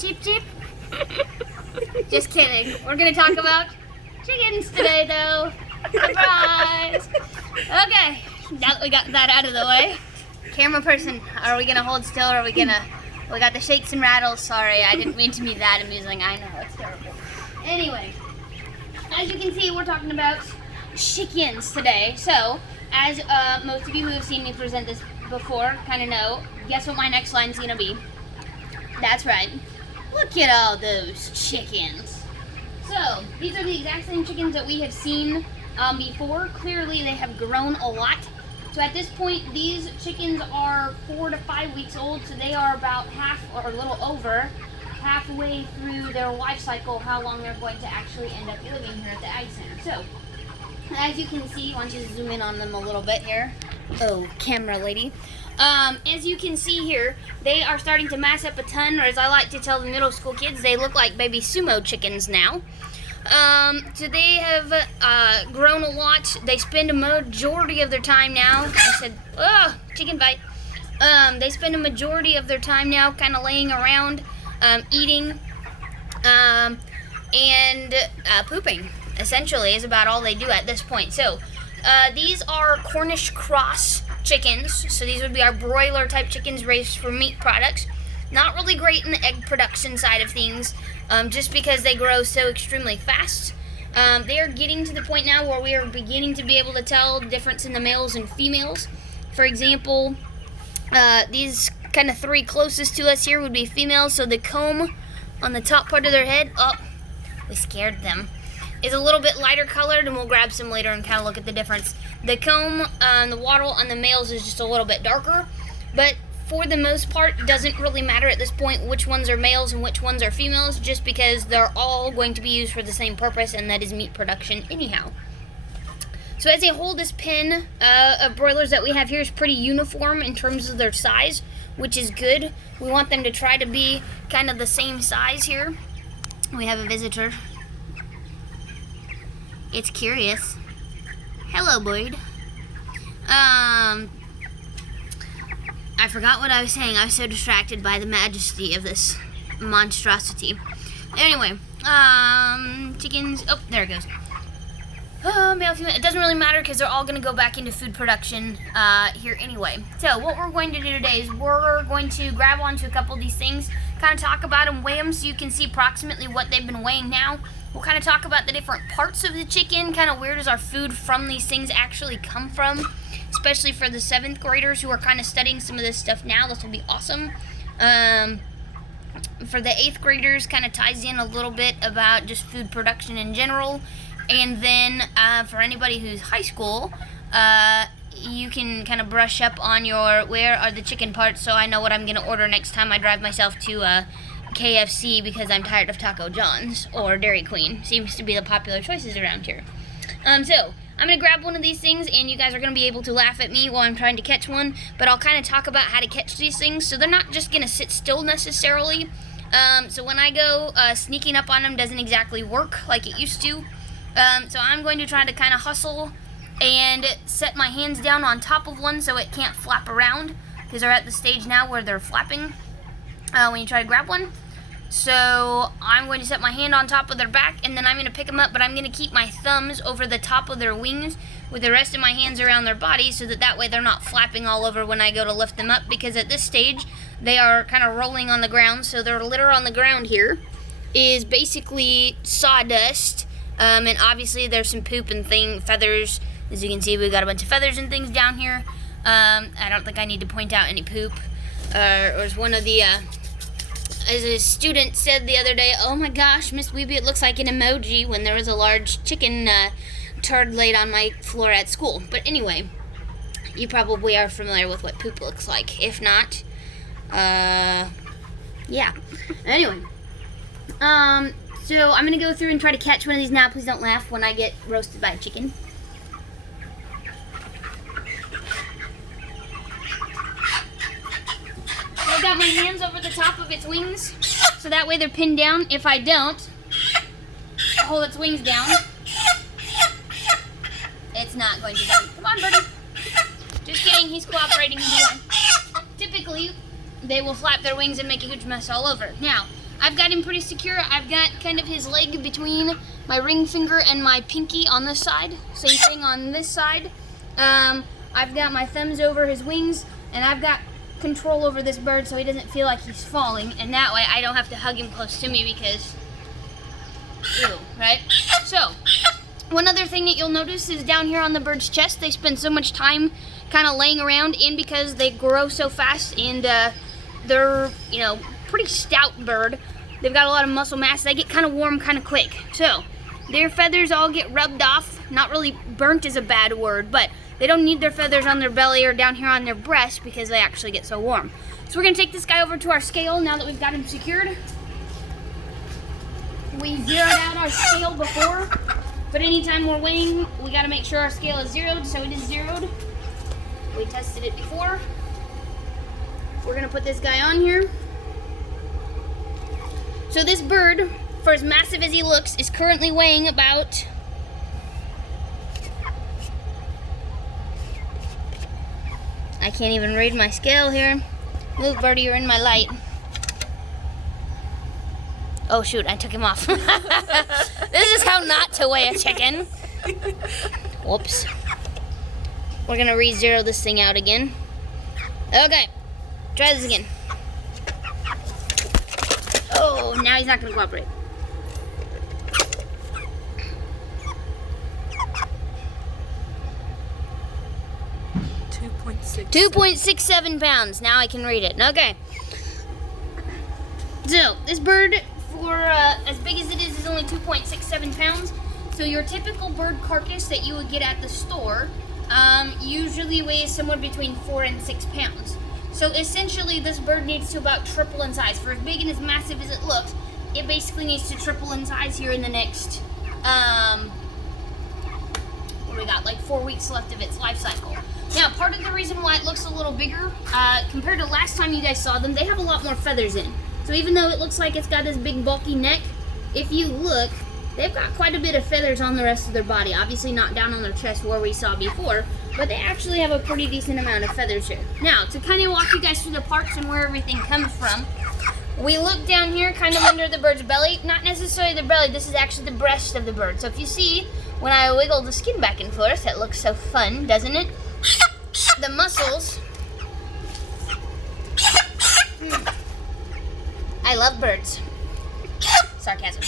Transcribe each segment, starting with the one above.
Cheep, cheep. Just kidding. We're gonna talk about chickens today, though. Surprise! Okay, now that we got that out of the way, camera person, are we gonna hold still or are we gonna... We got the shakes and rattles. Sorry, I didn't mean to be that amusing. I know, it's terrible. Anyway, as you can see, we're talking about chickens today. So, as most of you who have seen me present this before kind of know, guess what my next line's gonna be? That's right. Look at all those chickens. So, these are the exact same chickens that we have seen before. Clearly, they have grown a lot. So at this point, these chickens are 4 to 5 weeks old, so they are about half or a little over halfway through their life cycle, how long they're going to actually end up living here at the Ag Center. So, as you can see, why don't you zoom in on them a little bit here? Oh, camera lady. As you can see here, they are starting to mass up a ton, or as I like to tell the middle school kids, they look like baby sumo chickens now. So they have grown a lot. They spend a majority of their time now. I said, oh, chicken bite. They spend a majority of their time now kind of laying around, eating, and pooping, essentially, is about all they do at this point. So these are Cornish cross chickens. So these would be our broiler type chickens raised for meat products. Not really great in the egg production side of things, just because they grow so extremely fast. They are getting to the point now where we are beginning to be able to tell the difference in the males and females. For example, these kind of 3 closest to us here would be females, so the comb on the top part of their head, oh, we scared them, is a little bit lighter colored, and we'll grab some later and kind of look at the difference. The comb, the wattle on the males is just a little bit darker, but for the most part, it doesn't really matter at this point which ones are males and which ones are females, just because they're all going to be used for the same purpose, and that is meat production anyhow. So as a whole, this pen of broilers that we have here is pretty uniform in terms of their size, which is good. We want them to try to be kind of the same size here. We have a visitor. It's curious. Hello, bird. I forgot what I was saying. I was so distracted by the majesty of this monstrosity. Anyway, chickens. Oh, there it goes. Male, female. It doesn't really matter because they're all going to go back into food production here anyway. So what we're going to do today is we're going to grab onto a couple of these things, kind of talk about them, weigh them so you can see approximately what they've been weighing now. We'll kind of talk about the different parts of the chicken, kind of where does our food from these things actually come from, especially for the 7th graders who are kind of studying some of this stuff now. This will be awesome. For the 8th graders, kind of ties in a little bit about just food production in general. And then for anybody who's high school, you can kind of brush up on your where are the chicken parts, so I know what I'm going to order next time I drive myself to KFC because I'm tired of Taco John's, or Dairy Queen. Seems to be the popular choices around here. So I'm going to grab one of these things, and you guys are going to be able to laugh at me while I'm trying to catch one, but I'll kind of talk about how to catch these things, so they're not just going to sit still necessarily. So when I go sneaking up on them doesn't exactly work like it used to. So I'm going to try to kind of hustle and set my hands down on top of one so it can't flap around, because they're at the stage now where they're flapping when you try to grab one. So I'm going to set my hand on top of their back, and then I'm going to pick them up, but I'm going to keep my thumbs over the top of their wings with the rest of my hands around their body, so that way they're not flapping all over when I go to lift them up, because at this stage they are kind of rolling on the ground. So their litter on the ground here is basically sawdust, and obviously there's some poop and feathers. As you can see, we've got a bunch of feathers and things down here. I don't think I need to point out any poop, or as one of the as a student said the other day, oh my gosh, Miss Weeby, it looks like an emoji, when there was a large chicken turd laid on my floor at school. But anyway, you probably are familiar with what poop looks like. If not, yeah. Anyway, so I'm going to go through and try to catch one of these now. Please don't laugh when I get roasted by a chicken. I've got my hands over the top of its wings, so that way they're pinned down. If I don't hold its wings down, it's not going to go. Come on, buddy. Just kidding, he's cooperating. Typically, they will flap their wings and make a huge mess all over. Now, I've got him pretty secure. I've got kind of his leg between my ring finger and my pinky on this side. Same thing on this side. I've got my thumbs over his wings, and I've got control over this bird so he doesn't feel like he's falling, and that way I don't have to hug him close to me because, ew, right? So, one other thing that you'll notice is down here on the bird's chest, they spend so much time kind of laying around, and because they grow so fast and they're, you know, pretty stout bird, they've got a lot of muscle mass, they get kind of warm kind of quick. So, their feathers all get rubbed off. Not really burnt is a bad word, but they don't need their feathers on their belly or down here on their breast because they actually get so warm. So we're gonna take this guy over to our scale now that we've got him secured. We zeroed out our scale before, but anytime we're weighing, we gotta make sure our scale is zeroed, so it is zeroed. We tested it before. We're gonna put this guy on here. So this bird, for as massive as he looks, is currently weighing about I can't even read my scale here. Move, birdie, you're in my light. Oh shoot, I took him off. This is how not to weigh a chicken. Whoops. We're gonna re-zero this thing out again. Okay, try this again. Oh, now he's not gonna cooperate. 2.67 pounds. Now I can read it. Okay. So, this bird, for as big as it is only 2.67 pounds. So your typical bird carcass that you would get at the store usually weighs somewhere between 4 and 6 pounds. So essentially, this bird needs to about triple in size. For as big and as massive as it looks, it basically needs to triple in size here in the next, what do we got, like 4 weeks left of its life cycle. Now, part of the reason why it looks a little bigger, compared to last time you guys saw them, they have a lot more feathers in. So even though it looks like it's got this big bulky neck, if you look, they've got quite a bit of feathers on the rest of their body. Obviously not down on their chest where we saw before, but they actually have a pretty decent amount of feathers here. Now, to kind of walk you guys through the parts and where everything comes from, we look down here kind of under the bird's belly. Not necessarily the belly, this is actually the breast of the bird. So if you see, when I wiggle the skin back and forth, that looks so fun, doesn't it? The muscles. I love birds. Sarcasm.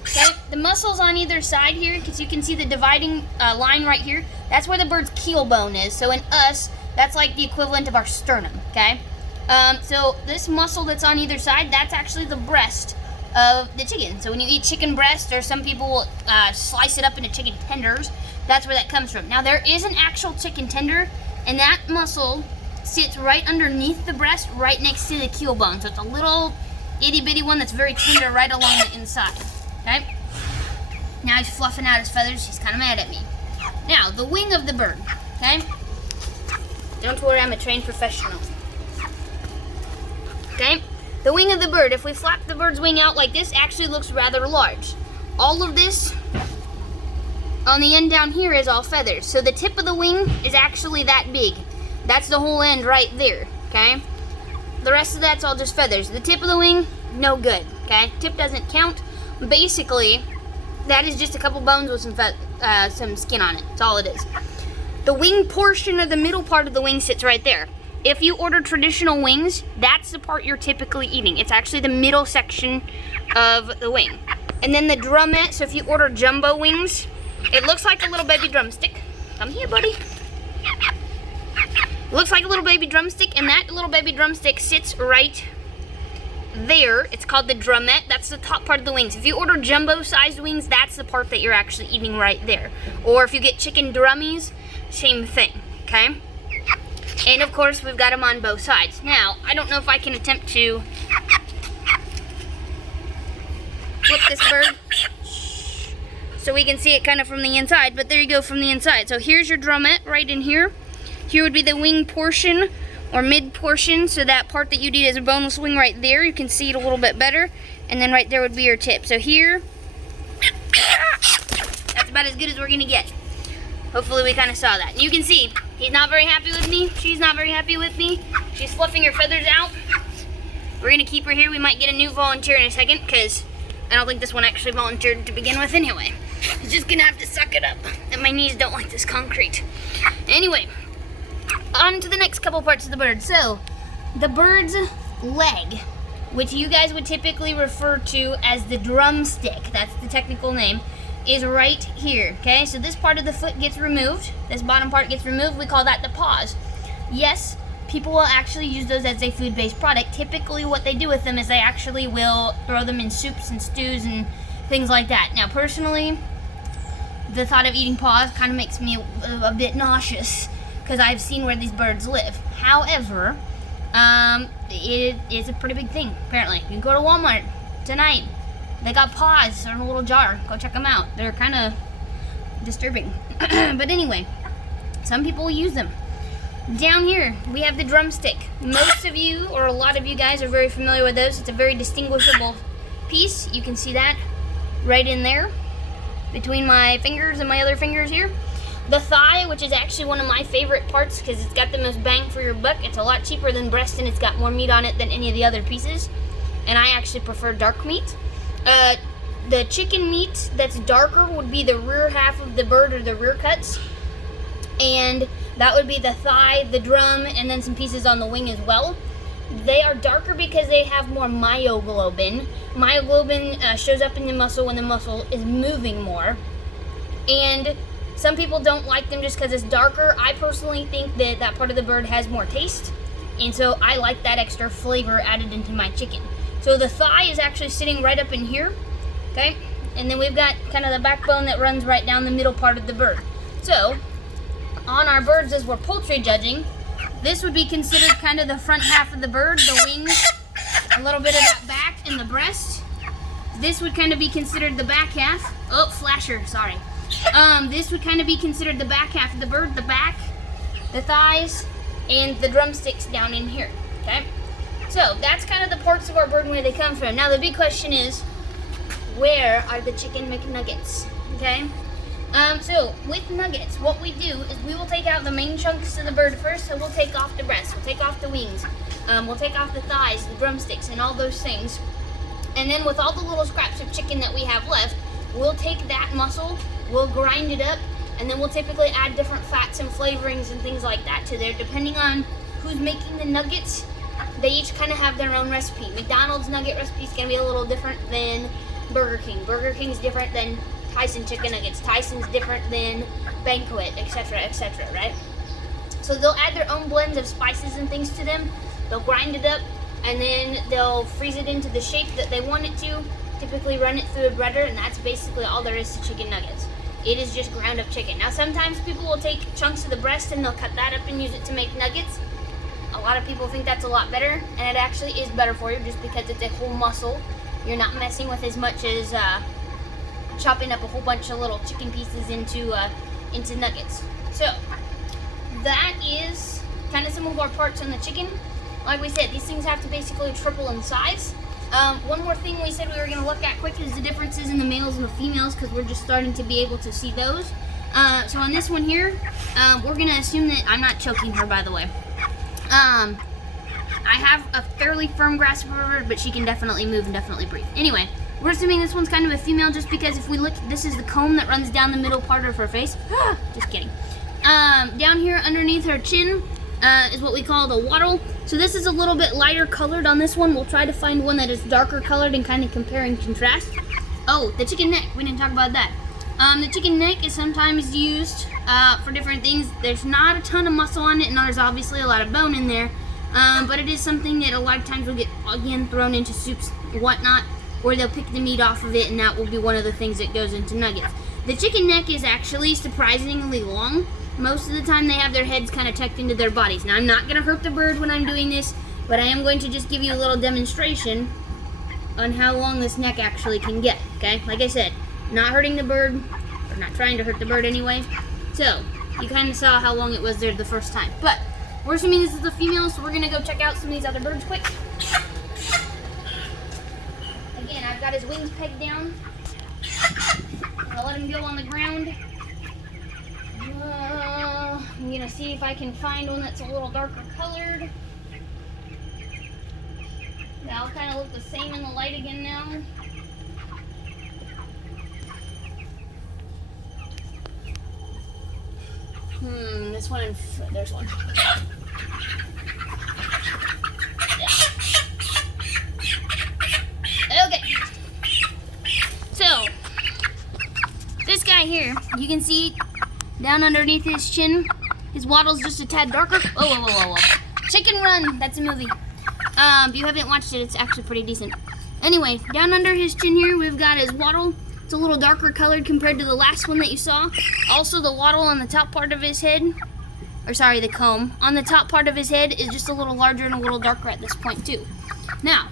Okay, the muscles on either side here, because you can see the dividing line right here, that's where the bird's keel bone is. So in us, that's like the equivalent of our sternum, okay? So this muscle that's on either side, that's actually the breast of the chicken. So when you eat chicken breast, or some people will slice it up into chicken tenders, that's where that comes from. Now there is an actual chicken tender, and that muscle sits right underneath the breast, right next to the keel bone. So it's a little itty bitty one that's very tender right along the inside. Okay? Now he's fluffing out his feathers. He's kind of mad at me. Now, the wing of the bird. Okay? Don't worry, I'm a trained professional. Okay? The wing of the bird, if we flap the bird's wing out like this, actually looks rather large. All of this on the end down here is all feathers. So the tip of the wing is actually that big. That's the whole end right there. Okay? The rest of that's all just feathers. The tip of the wing, no good. Okay? Tip doesn't count. Basically, that is just a couple bones with some skin on it. That's all it is. The wing portion of the middle part of the wing sits right there. If you order traditional wings, that's the part you're typically eating. It's actually the middle section of the wing. And then the drumette, so if you order jumbo wings, it looks like a little baby drumstick. Come here, buddy. It looks like a little baby drumstick, and that little baby drumstick sits right there. It's called the drumette. That's the top part of the wings. If you order jumbo-sized wings, that's the part that you're actually eating right there. Or if you get chicken drummies, same thing, okay? And of course, we've got them on both sides. Now, I don't know if I can attempt to flip this bird so we can see it kind of from the inside, but there you go from the inside. So here's your drumette right in here. Here would be the wing portion or mid portion, so that part that you'd eat is a boneless wing right there. You can see it a little bit better. And then right there would be your tip. So here, that's about as good as we're gonna get. Hopefully we kind of saw that. And you can see, he's not very happy with me. She's not very happy with me. She's fluffing her feathers out. We're gonna keep her here. We might get a new volunteer in a second because I don't think this one actually volunteered to begin with anyway. He's just gonna have to suck it up. And my knees don't like this concrete. Anyway, on to the next couple parts of the bird. So, the bird's leg, which you guys would typically refer to as the drumstick, that's the technical name, is right here, okay? So this part of the foot gets removed, this bottom part gets removed, we call that the paws. Yes, people will actually use those as a food-based product. Typically what they do with them is they actually will throw them in soups and stews and things like that. Now personally, the thought of eating paws kind of makes me a bit nauseous because I've seen where these birds live. However, it is a pretty big thing, apparently. You can go to Walmart tonight. They got paws, they're in a little jar. Go check them out. They're kind of disturbing. But anyway, some people will use them. Down here, we have the drumstick. Most of you, or a lot of you guys, are very familiar with those. It's a very distinguishable piece. You can see that right in there, between my fingers and my other fingers here. The thigh, which is actually one of my favorite parts because it's got the most bang for your buck. It's a lot cheaper than breast and it's got more meat on it than any of the other pieces. And I actually prefer dark meat. The chicken meat that's darker would be the rear half of the bird, or the rear cuts. And that would be the thigh, the drum, and then some pieces on the wing as well. They are darker because they have more myoglobin. Myoglobin shows up in the muscle when the muscle is moving more. And some people don't like them just because it's darker. I personally think that that part of the bird has more taste. And so I like that extra flavor added into my chicken. So the thigh is actually sitting right up in here, okay? And then we've got kind of the backbone that runs right down the middle part of the bird. So, on our birds, as we're poultry judging, this would be considered kind of the front half of the bird, the wings, a little bit of that back and the breast. This would kind of be considered the back half. Oh, flasher, sorry. This would kind of be considered the back half of the bird, the back, the thighs, and the drumsticks down in here, okay? So that's kind of the parts of our bird and where they come from. Now the big question is, where are the chicken McNuggets, okay? So with nuggets, what we do is we will take out the main chunks of the bird first. So we'll take off the breast, we'll take off the wings, we'll take off the thighs, the drumsticks, and all those things. And then with all the little scraps of chicken that we have left, we'll take that muscle, we'll grind it up, and then we'll typically add different fats and flavorings and things like that to there, depending on who's making the nuggets. They each kind of have their own recipe. McDonald's nugget recipe is going to be a little different than Burger King. Burger King's different than Tyson chicken nuggets. Tyson's different than Banquet, etc., right? So they'll add their own blends of spices and things to them. They'll grind it up, and then they'll freeze it into the shape that they want it to. Typically run it through a breader, and that's basically all there is to chicken nuggets. It is just ground up chicken. Now sometimes people will take chunks of the breast and they'll cut that up and use it to make nuggets. A lot of people think that's a lot better, and it actually is better for you just because it's a whole muscle. You're not messing with as much as chopping up a whole bunch of little chicken pieces into nuggets. So that is kind of some of our parts on the chicken. Like we said, these things have to basically triple in size. One more thing we said we were going to look at quick is the differences in the males and the females, because we're just starting to be able to see those. So on this one here, we're going to assume that I'm not choking her, by the way. I have a fairly firm grasp of her, but she can definitely move and definitely breathe. Anyway, we're assuming this one's kind of a female just because if we look, this is the comb that runs down the middle part of her face. Just kidding. Down here underneath her chin is what we call the wattle. So this is a little bit lighter colored on this one. We'll try to find one that is darker colored and kind of compare and contrast. Oh, the chicken neck. We didn't talk about that. The chicken neck is sometimes used for different things. There's not a ton of muscle on it, and there's obviously a lot of bone in there. But it is something that a lot of times will get, again, thrown into soups and whatnot, or they'll pick the meat off of it, and that will be one of the things that goes into nuggets. The chicken neck is actually surprisingly long. Most of the time they have their heads kind of tucked into their bodies. Now I'm not going to hurt the bird when I'm doing this, but I am going to just give you a little demonstration on how long this neck actually can get, okay? Like I said, not hurting the bird, or not trying to hurt the bird anyway. So, you kind of saw how long it was there the first time. But, we're assuming this is a female, so we're going to go check out some of these other birds quick. Again, I've got his wings pegged down. I'm going to let him go on the ground. I'm going to see if I can find one that's a little darker colored. look the same in the light again now. This one there's one. Okay. So, this guy here, you can see down underneath his chin, his wattle's just a tad darker. Whoa, whoa, whoa, whoa, whoa. Chicken Run, that's a movie. If you haven't watched it, it's actually pretty decent. Anyway, down under his chin here, we've got his wattle. It's a little darker colored compared to the last one that you saw. Also, the wattle on the top part of his head, or sorry, the comb, on the top part of his head is just a little larger and a little darker at this point too. Now,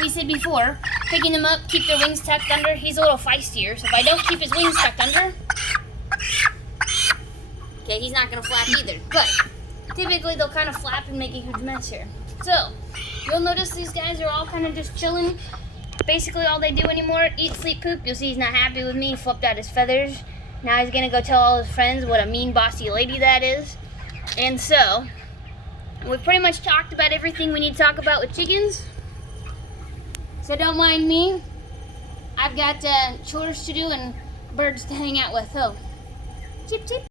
we said before, picking him up, keep their wings tucked under. He's a little feistier, so if I don't keep his wings tucked under, okay, he's not gonna flap either. But typically they'll kind of flap and make a huge mess here. So, you'll notice these guys are all kind of just chilling. Basically all they do anymore, eat, sleep, poop. You'll see he's not happy with me. He flipped out his feathers. Now he's gonna go tell all his friends what a mean, bossy lady that is. And so, we've pretty much talked about everything we need to talk about with chickens. So don't mind me. I've got chores to do and birds to hang out with. Oh, chip, chip.